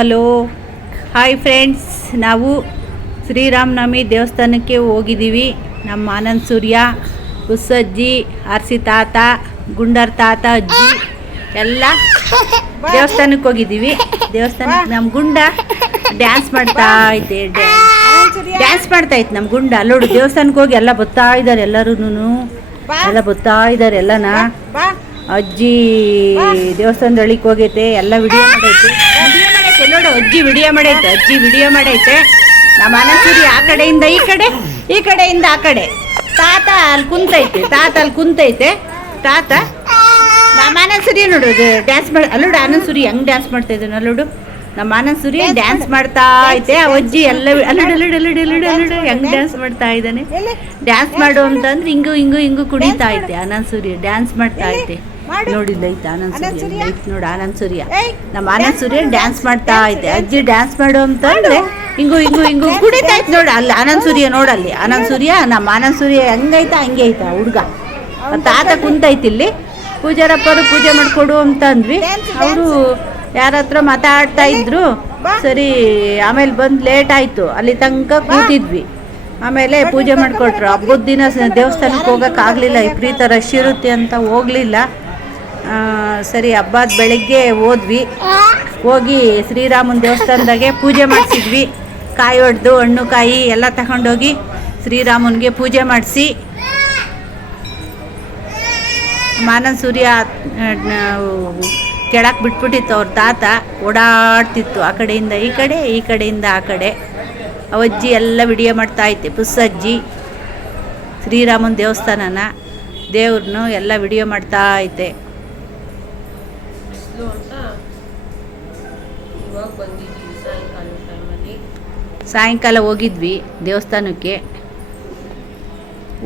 Hello hi friends, ನಾವು ಶ್ರೀರಾಮನವಮಿ ದೇವಸ್ಥಾನಕ್ಕೆ ಹೋಗಿದ್ದೀವಿ. ನಮ್ಮ ಆನಂದ್ ಸೂರ್ಯ, ಉಸ್ಸಜ್ಜಿ, ಆರ್ಸಿ ತಾತ, ಗುಂಡರ್ ತಾತ, ಅಜ್ಜಿ ಎಲ್ಲ ದೇವಸ್ಥಾನಕ್ಕೆ ಹೋಗಿದ್ದೀವಿ. ದೇವಸ್ಥಾನಕ್ಕೆ ನಮ್ಮ ಗುಂಡ ಡ್ಯಾನ್ಸ್ ಮಾಡ್ತಾ ಐತೆ. ಡ್ಯಾನ್ಸ್ ಮಾಡ್ತಾ ಇತ್ತು ನಮ್ಮ ಗುಂಡ. ಅಲ್ಲೋಡು, ದೇವಸ್ಥಾನಕ್ಕೆ ಹೋಗಿ ಎಲ್ಲ ಬರ್ತಾ ಇದ್ದಾರೆ. ಎಲ್ಲರೂ ಎಲ್ಲ ಬರ್ತಾ ಇದ್ದಾರೆ. ಎಲ್ಲನ ಅಜ್ಜಿ ದೇವಸ್ಥಾನದ ಹಳಿಗೆ ಹೋಗೈತೆ. ಎಲ್ಲ ವಿಡಿಯೋ ಮಾಡೈತೆ. ನೋಡು, ಅಜ್ಜಿ ವಿಡಿಯೋ ಮಾಡೈತೆ. ನಮ್ಮ ಅನಸೂರಿ ಆ ಕಡೆಯಿಂದ ಈ ಕಡೆ, ಈ ಕಡೆಯಿಂದ ಆ ಕಡೆ. ತಾತ ಅಲ್ಲಿ ಕುಂತೈತೆ. ತಾತ ನಮ್ಮ ಆನಂದ್ ನೋಡು ಡ್ಯಾನ್ಸ್ ಮಾಡಿ. ಅಲ್ಲೋಡು ಆನಂದ್ ಸೂರಿ ಹೆಂಗ್ ಡ್ಯಾನ್ಸ್ ಮಾಡ್ತಾ ಇದ್ದಾನೆ. ಅಲ್ಲೋಡು ನಮ್ಮ ಆನಂದ್ ಸೂರಿ ಡ್ಯಾನ್ಸ್ ಮಾಡ್ತಾ ಐತೆ. ಆ ಅಜ್ಜಿ ಎಲ್ಲ ಅಲ್ಲೋಡು ಹೆಂಗ್ ಡ್ಯಾನ್ಸ್ ಮಾಡ್ತಾ ಇದ್ದಾನೆ. ಡ್ಯಾನ್ಸ್ ಮಾಡು ಅಂತಂದ್ರೆ ಹಿಂಗು ಕುಣಿತಾ ಐತೆ. ಆನಂದ್ ಸೂರ್ಯ ಡ್ಯಾನ್ಸ್ ಮಾಡ್ತಾ ಐತೆ. ನೋಡಿಲ್ಲ ಐತೆ ಆನಂದ್ ಸೂರ್ಯ. ನೋಡು ಆನಂದ್ ಸೂರ್ಯ, ನಮ್ಮ ಆನಂದ್ ಸೂರ್ಯ ಡ್ಯಾನ್ಸ್ ಮಾಡ್ತಾ ಐತೆ. ಅಜ್ಜಿ ಡ್ಯಾನ್ಸ್ ಮಾಡು ಅಂತಂದ್ರೆ ಹಿಂಗು ಕುಣಿತಾ ಐತೆ. ನೋಡು ಅಲ್ಲಿ ಆನಂದ್ ಸೂರ್ಯ, ನೋಡಲ್ಲಿ ಆನಂದ್ ಸೂರ್ಯ. ನಮ್ಮ ಆನಂದ್ ಸೂರ್ಯ ಹೆಂಗೈತ ಹಂಗೆ ಐತ ಹುಡುಗ. ತಾತ ಕುಂತೈತಿ ಇಲ್ಲಿ. ಪೂಜಾರಪ್ಪರು ಪೂಜೆ ಮಾಡ್ಕೊಡು ಅಂತ ಅಂದ್ವಿ. ಅವರು ಯಾರ ಹತ್ರ ಮಾತಾಡ್ತಾ ಇದ್ರು. ಸರಿ, ಆಮೇಲೆ ಬಂದು ಲೇಟ್ ಆಯಿತು. ಅಲ್ಲಿ ತನಕ ಕೂತಿದ್ವಿ. ಆಮೇಲೆ ಪೂಜೆ ಮಾಡಿಕೊಟ್ರು. ಹಬ್ಬದ ದಿನ ದೇವಸ್ಥಾನಕ್ಕೆ ಹೋಗೋಕ್ಕಾಗಲಿಲ್ಲ, ವಿಪರೀತ ರಶ್ ಇರುತ್ತೆ ಅಂತ ಹೋಗಲಿಲ್ಲ. ಸರಿ, ಹಬ್ಬದ ಬೆಳಗ್ಗೆ ಹೋಗಿ ಶ್ರೀರಾಮನ ದೇವಸ್ಥಾನದಾಗೆ ಪೂಜೆ ಮಾಡಿಸಿದ್ವಿ. ಕಾಯಿ ಹೊಡೆದು ಹಣ್ಣು ಕಾಯಿ ಎಲ್ಲ ತಗೊಂಡೋಗಿ ಶ್ರೀರಾಮನಿಗೆ ಪೂಜೆ ಮಾಡಿಸಿ, ಆನಂದ್ ಸೂರ್ಯ ಕೆಳಕ್ಕೆ ಬಿಟ್ಬಿಟ್ಟಿತ್ತು. ಅವ್ರ ತಾತ ಓಡಾಡ್ತಿತ್ತು ಆ ಕಡೆಯಿಂದ ಈ ಕಡೆ, ಈ ಕಡೆಯಿಂದ ಆ ಕಡೆ. ಅವಜ್ಜಿ ಎಲ್ಲ ವಿಡಿಯೋ ಮಾಡ್ತಾ ಐತೆ. ಪುಸ್ಸಜ್ಜಿ ಶ್ರೀರಾಮನ ದೇವಸ್ಥಾನನ, ದೇವ್ರನ್ನು ಎಲ್ಲ ವಿಡಿಯೋ ಮಾಡ್ತಾ ಐತೆ. ಸಾಯಂಕಾಲ ಹೋಗಿದ್ವಿ ದೇವಸ್ಥಾನಕ್ಕೆ.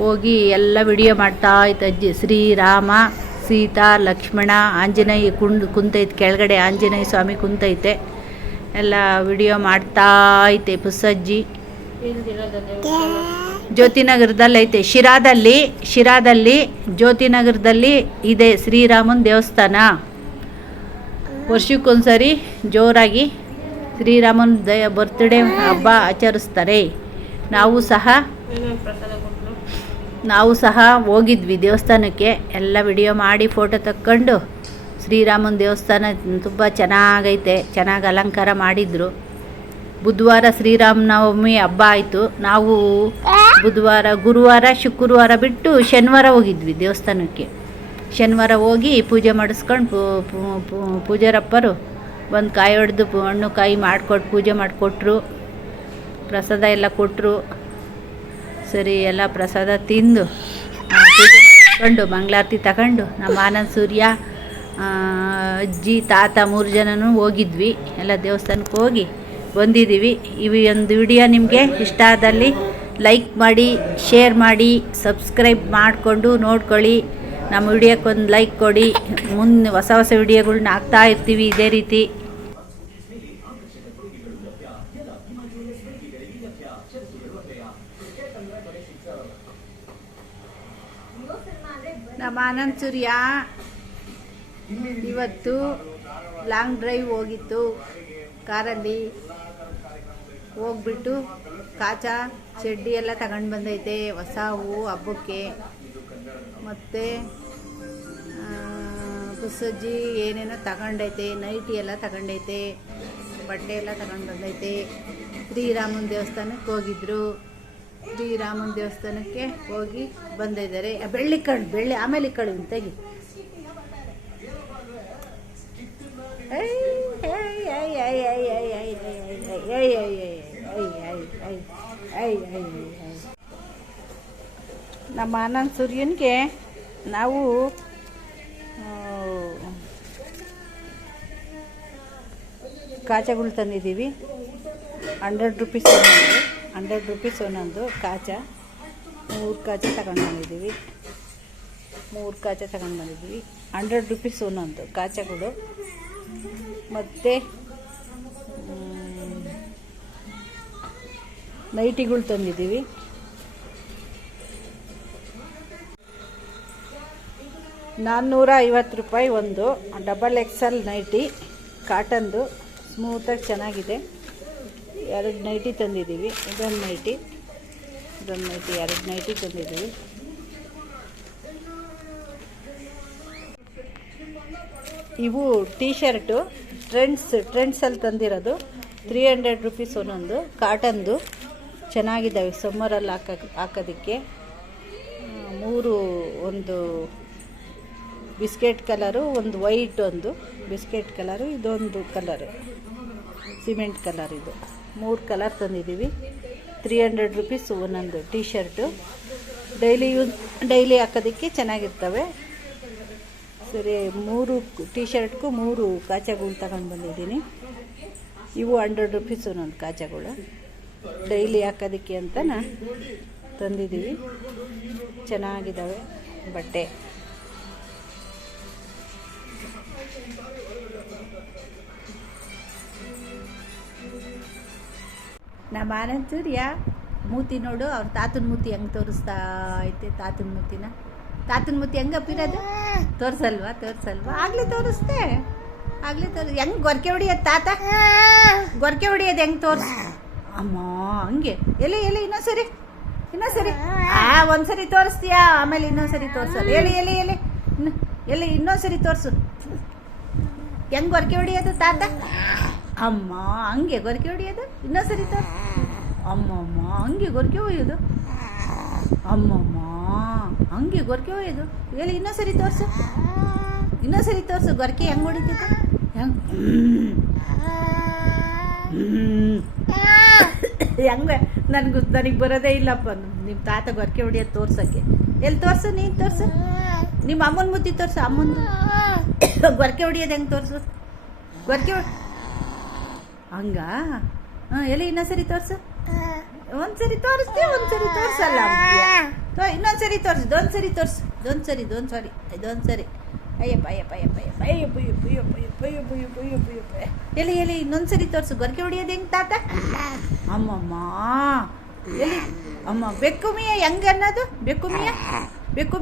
ಹೋಗಿ ಎಲ್ಲ ವಿಡಿಯೋ ಮಾಡ್ತಾ ಐತೆ ಅಜ್ಜಿ. ಶ್ರೀರಾಮ, ಸೀತಾ, ಲಕ್ಷ್ಮಣ, ಆಂಜನೇಯ ಕುಂತೈತೆ ಕೆಳಗಡೆ. ಆಂಜನೇಯ ಸ್ವಾಮಿ ಕುಂತೈತೆ. ಎಲ್ಲ ವಿಡಿಯೋ ಮಾಡ್ತಾ ಐತೆ ಪುಸ್ಸಜ್ಜಿ. ಜ್ಯೋತಿನಗರದಲ್ಲಿ ಐತೆ. ಶಿರಾದಲ್ಲಿ ಜ್ಯೋತಿನಗರದಲ್ಲಿ ಇದೆ ಶ್ರೀರಾಮನ ದೇವಸ್ಥಾನ. ವರ್ಷಕ್ಕೊಂದ್ಸರಿ ಜೋರಾಗಿ ಶ್ರೀರಾಮನ ಬರ್ತ್ಡೇ ಹಬ್ಬ ಆಚರಿಸ್ತಾರೆ. ನಾವು ಸಹ ಹೋಗಿದ್ವಿ ದೇವಸ್ಥಾನಕ್ಕೆ. ಎಲ್ಲ ವಿಡಿಯೋ ಮಾಡಿ ಫೋಟೋ ತಕ್ಕೊಂಡು. ಶ್ರೀರಾಮನ ದೇವಸ್ಥಾನ ತುಂಬ ಚೆನ್ನಾಗೈತೆ. ಚೆನ್ನಾಗಿ ಅಲಂಕಾರ ಮಾಡಿದರು. ಬುಧವಾರ ಶ್ರೀರಾಮನವಮಿ ಹಬ್ಬ ಆಯಿತು. ನಾವು ಬುಧವಾರ, ಗುರುವಾರ, ಶುಕ್ರವಾರ ಬಿಟ್ಟು ಶನಿವಾರ ಹೋಗಿದ್ವಿ ದೇವಸ್ಥಾನಕ್ಕೆ. ಶನಿವಾರ ಹೋಗಿ ಪೂಜೆ ಮಾಡಿಸ್ಕೊಂಡು ಪೂಜಾರಪ್ಪರು ಒಂದು ಕಾಯಿ ಹೊಡೆದು ಹಣ್ಣು ಕಾಯಿ ಮಾಡಿಕೊಟ್ಟು ಪೂಜೆ ಮಾಡಿಕೊಟ್ರು. ಪ್ರಸಾದ ಎಲ್ಲ ಕೊಟ್ಟರು. ಸರಿ, ಎಲ್ಲ ಪ್ರಸಾದ ತಿಂದು ಪೂಜೆ ಮಾಡಿಕೊಂಡು ಮಂಗಳಾರತಿ ತಗೊಂಡು ನಮ್ಮ ಆನಂದ್ ಸೂರ್ಯ, ಅಜ್ಜಿ, ತಾತ 3 ಜನನೂ ಹೋಗಿದ್ವಿ. ಎಲ್ಲ ದೇವಸ್ಥಾನಕ್ಕೆ ಹೋಗಿ ಬಂದಿದ್ದೀವಿ. ಈ ಒಂದು ವಿಡಿಯೋ ನಿಮಗೆ ಇಷ್ಟ ಆದಲ್ಲಿ ಲೈಕ್ ಮಾಡಿ, ಶೇರ್ ಮಾಡಿ, ಸಬ್ಸ್ಕ್ರೈಬ್ ಮಾಡಿಕೊಂಡು ನೋಡ್ಕೊಳ್ಳಿ. ನಮ್ಮ ವಿಡಿಯೋಕ್ಕೊಂದು ಲೈಕ್ ಕೊಡಿ. ಮುಂದೆ ಹೊಸ ವಿಡಿಯೋಗಳ್ನ ಹಾಕ್ತಾ ಇರ್ತೀವಿ ಇದೇ ರೀತಿ. ನಮ್ಮ ಆನಂದ್ ಸೂರ್ಯ ಇವತ್ತು ಲಾಂಗ್ ಡ್ರೈವ್ ಹೋಗಿತ್ತು ಕಾರಲ್ಲಿ. ಹೋಗ್ಬಿಟ್ಟು ಕಾಚ ಚಡ್ಡಿ ಎಲ್ಲ ತಗೊಂಡು ಬಂದೈತೆ. ಹೊಸವು ಹಬ್ಬಕ್ಕೆ. ಮತ್ತು ಪುಸ್ಸಜ್ಜಿ ಏನೇನೋ ತಗೊಂಡೈತೆ. ನೈಟಿ ಎಲ್ಲ ತಗೊಂಡೈತೆ. ಬಟ್ಟೆ ಎಲ್ಲ ತಗೊಂಡು ಬಂದೈತೆ. ಶ್ರೀರಾಮನ ದೇವಸ್ಥಾನಕ್ಕೆ ಹೋಗಿದ್ರು. ಶ್ರೀರಾಮನ ದೇವಸ್ಥಾನಕ್ಕೆ ಹೋಗಿ ಬಂದಿದ್ದಾರೆ. ಬೆಳ್ಳಿ ಆಮೇಲೆ ಕಳು ತೆಗಿ. ನಮ್ಮ ಆನಂದ್ ಸೂರ್ಯನಿಗೆ ನಾವು ಕಾಚಗಳು ತಂದಿದ್ದೀವಿ. 100 ರೂಪೀಸ್ ಒಂದೊಂದು ಕಾಚ. 3 ಕಾಚ ತಗೊಂಡು ಬಂದಿದ್ದೀವಿ. 100 ರೂಪೀಸ್ ಒಂದೊಂದು ಕಾಚಗಳು. ಮತ್ತು ನೈಟಿಗಳು ತಂದಿದ್ದೀವಿ. ₹450 ಒಂದು ಡಬಲ್ XL ನೈಟಿ ಕಾಟನ್ದು. ಸ್ಮೂತಾಗಿ ಚೆನ್ನಾಗಿದೆ. 2 ನೈಟಿ ತಂದಿದ್ದೀವಿ. ಇದೊಂದು ನೈಟಿ, ಇದೊಂದು ನೈಟಿ, 2 ನೈಟಿ ತಂದಿದ್ದೀವಿ. ಇವು ಟೀ ಶರ್ಟು ಟ್ರೆಂಡ್ಸಲ್ಲಿ ತಂದಿರೋದು. 300 ರುಪೀಸ್ ಒಂದೊಂದು. ಕಾಟನ್ದು ಚೆನ್ನಾಗಿದ್ದಾವೆ ಸಮ್ಮರಲ್ಲಿ ಹಾಕೋದಕ್ಕೆ. 3, ಒಂದು ಬಿಸ್ಕೆಟ್ ಕಲರು, ಒಂದು ವೈಟ್, ಒಂದು ಬಿಸ್ಕೆಟ್ ಕಲರು, ಇದೊಂದು ಕಲರು ಸಿಮೆಂಟ್ ಕಲರ್. ಇದು 3 ಕಲರ್ ತಂದಿದ್ದೀವಿ. 300 ರುಪೀಸ್ ಒಂದೊಂದು ಟೀ ಶರ್ಟು. ಡೈಲಿ ಹಾಕೋದಕ್ಕೆ ಚೆನ್ನಾಗಿರ್ತವೆ. ಸರಿ, 3 ಟೀ ಶರ್ಟ್ಗೂ 3 ಕಾಚಗಳು ತಗೊಂಡು ಬಂದಿದ್ದೀನಿ. ಇವು 100 ರುಪೀಸ್ ಒಂದೊಂದು ಕಾಚಗಳು. ಡೈಲಿ ಹಾಕೋದಕ್ಕೆ ಅಂತ ತಂದಿದ್ದೀವಿ. ಚೆನ್ನಾಗಿದ್ದಾವೆ ಬಟ್ಟೆ. ನಮ್ಮ ಆನಂದ್ ಸೂರ್ಯ ಮೂತಿ ನೋಡು, ಅವ್ರ ತಾತನ ಮೂತಿ ಹೆಂಗೆ ತೋರಿಸ್ತಾ ಐತೆ. ತಾತನ ಮೂತಿ ಹೆಂಗಪ್ಪಿರೋದು ತೋರಿಸಲ್ವಾ? ಆಗಲೇ ತೋರಿಸ್ದೆ, ಹೆಂಗೆ ಗೊರಕೆ ಹೊಡಿಯೋದು ತಾತ? ಗೊರಕೆ ಹೊಡಿಯೋದು ಹೆಂಗೆ ತೋರಿಸ್ ಅಮ್ಮ? ಹಂಗೆ ಎಲ್ಲಿ ಇನ್ನೊಂದ್ಸರಿ ಒಂದ್ಸರಿ ತೋರಿಸ್ತೀಯಾ, ಆಮೇಲೆ ಇನ್ನೊಂದ್ಸರಿ ತೋರಿಸಲ್ಲ. ಎಲ್ಲಿ ಇನ್ನೊಂದ್ಸರಿ ತೋರಿಸು. ಹೆಂಗೆ ಗೊರಕೆ ಹೊಡಿಯೋದು ತಾತ? ಅಮ್ಮ ಹಂಗೆ ಗೊರಕೆ ಹೊಡಿಯೋದು. ಇನ್ನೊಂದ್ಸರಿ ತೋರಿಸು. ಅಮ್ಮಮ್ಮ ಹಂಗೆ ಗೊರಕೆ ಹೊಯ್ಯೋದು. ಅಮ್ಮಮ್ಮ ಹಂಗೆ ಗೊರಕೆ ಹೊಯ್ಯೋದು. ಎಲ್ಲಿ ಇನ್ನೊಂದ್ಸರಿ ತೋರಿಸು. ಗೊರಕೆ ಹೆಂಗೆ ಹೊಡಿತಿತ್ತು? ಹೆಂಗೆ ನನಗೆ ಬರೋದೇ ಇಲ್ಲಪ್ಪ ನಿಮ್ಮ ತಾತ ಗೊರಕೆ ಹೊಡಿಯೋದು ತೋರ್ಸೋಕ್ಕೆ. ಎಲ್ಲಿ ತೋರಿಸು, ನೀನು ತೋರಿಸು. ನಿಮ್ಮ ಅಮ್ಮನ ಮುತ್ತಿ ತೋರಿಸು. ಅಮ್ಮನ ಗೊರಕೆ ಹೊಡಿಯೋದು ಹೆಂಗೆ ತೋರಿಸು? ಗೊರಕೆ ಹಂಗ ಎಲ್ಲಿ ಇನ್ನೊಂದ್ಸರಿ ತೋರಿಸು. ಒಂದ್ಸರಿ ತೋರಿಸ್ತೀವಿ, ಒಂದ್ಸರಿ ತೋರಿಸಲ್ಲ. ಇನ್ನೊಂದ್ಸರಿ ತೋರಿಸು. ಇದೊಂದ್ಸರಿ ಅಯ್ಯಪ್ಪ. ಎಲ್ಲಿ ಇನ್ನೊಂದ್ಸರಿ ತೋರಿಸು. ಗೊರಕೆ ಹೊಡಿಯೋದು ಹೆಂಗೆ ತಾತ? ಅಮ್ಮಮ್ಮ ಎಲ್ಲಿ ಅಮ್ಮ? ಬೆಕ್ಕು ಮಿಯ ಹೆಂಗೆ ಅನ್ನೋದು? ಬೆಕ್ಕು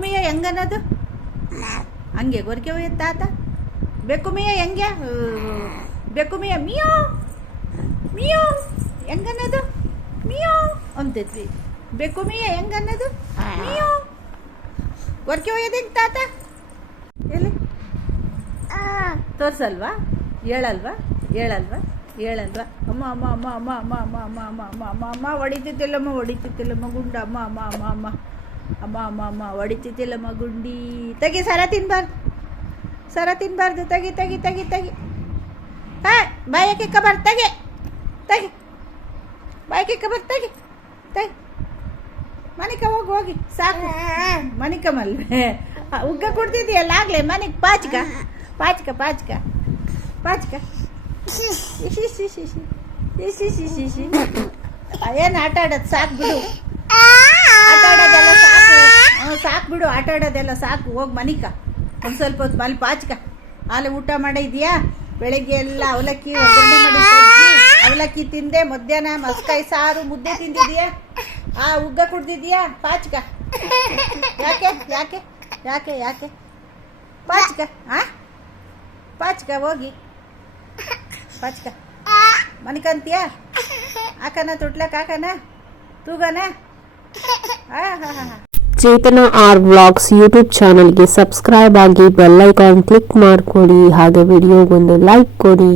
ಮಿಯ ಹೆಂಗೆ ಅನ್ನೋದು? ಹಂಗೆ ಗೊರಕೆ ಹೊಯ್ಯೋದು ತಾತ. ಬೆಕ್ಕು ಮಿಯ ಹೆಂಗೆ? ಬೆಕ್ಕು ಮಿಯ ಮಿಯೋ ಹೆಂಗನ್ನೋದು? ಮಿಯೋ ಅಂತೈತಿ. ಬೆಕ್ಕು ಮಿಯ ಹೆಂಗನ್ನೋದು? ಮಿಯೋ. ಗೊರಕೆ ಹೊಯ್ಯೋದು ಹೆಂಗೆ ತಾತ? ಎಲ್ಲಿ ತೋರಿಸಲ್ವಾ? ಹೇಳಲ್ವಾ? ಅಮ್ಮ ಹೊಡಿತಿತ್ತಿಲ್ಲಮ್ಮ ಗುಂಡ. ಅಮ್ಮ ಹೊಡಿತಿತ್ತಿಲ್ಲಮ್ಮ ಗುಂಡಿ. ತೆಗಿ, ಸರ ತಿನ್ಬಾರ್ದು. ತೆಗಿ. ಬಾಯಕ್ಕೆ ಕಬರ್. ತೆಗಿ ಬಾಯಕ್ಕೆ ಕಬರ್. ತೆಗಿ. ಮನಿಕ ಹೋಗಿ ಸಾಕು. ಮನಿಕಮಲ್ವೇ ಉಗ್ಗ ಕೊಡ್ತಿದ್ದೀಯಲ್ಲ ಆಗ್ಲೇ. ಮನೆಗೆ ಪಾಚ್ಕ. ಏನು ಆಟ ಆಡೋದು ಸಾಕು ಬಿಡು. ಆಟ ಆಡೋದೆಲ್ಲ ಸಾಕು. ಹೋಗಿ ಮನಿಕ. ಒಂದು ಸ್ವಲ್ಪ ಹೊತ್ತು ಮಲ್ಲಿ ಪಾಚ್ಕ. ಹಾಲು ಊಟ ಮಾಡಿದ್ಯಾ? ಬೆಳಗ್ಗೆ ಎಲ್ಲ ಅವಲಕ್ಕಿ ಒಗ್ಗರಣೆ ಮಾಡಿ ಅವಲಕ್ಕಿ ತಿಂದೆ. ಮಧ್ಯಾಹ್ನ ಮಸ್ಕಾಯಿ ಸಾರು ಮುದ್ದೆ ತಿಂದಿದ್ಯಾ? ಉಗ್ಗ ಕುಡ್ದಿದ್ಯಾ? ಪಾಚ್ಕ. ಯಾಕೆ ಪಾಚ್ಕ ಹೋಗಿ ಪಾಚ್ಕ. ಮನಿಕಂತೀಯ? ಹಾಕನ ತೊಟ್ಲಕ್ಕೆ ಹಾಕನ ತೂಗನ. ಚೇತನ ಆರ್ ವ್ಲಾಗ್ಸ್ ಯೂಟ್ಯೂಬ್ ಚಾನಲ್ಗೆ ಸಬ್ಸ್ಕ್ರೈಬ್ ಆಗಿ ಬೆಲ್ ಐಕಾನ್ ಕ್ಲಿಕ್ ಮಾಡ್ಕೊಡಿ. ಹಾಗೆ ವಿಡಿಯೋಗೊಂದು ಲೈಕ್ ಕೊಡಿ.